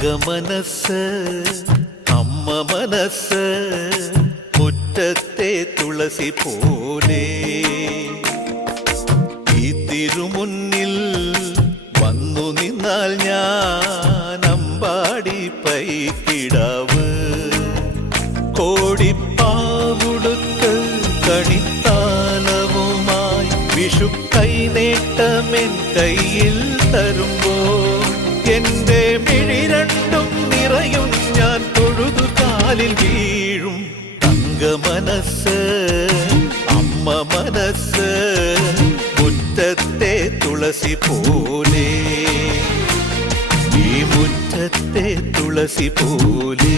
തങ്കമനസ് അമ്മ മനസ് മുറ്റത്തെ തുളസി പോലെ ഈ തിരുമുന്നിൽ വന്നു നിന്നാൽ ഞാൻ അമ്പാടി പൈക്കിടാവ് കോടിപ്പാവുടുത്ത് കണിത്താലവുമായി വിഷു കൈനേട്ടമെൻ കയ്യിൽ തരുമ്പോൾ എന്റെ മിഴി രണ്ടും നിറയും ഞാൻ തൊഴുതു കാലിൽ വീഴും തങ്കമനസ് അമ്മ മനസ് മുറ്റത്തെ തുളസി പോലെ ഈ മുറ്റത്തെ തുളസി പോലെ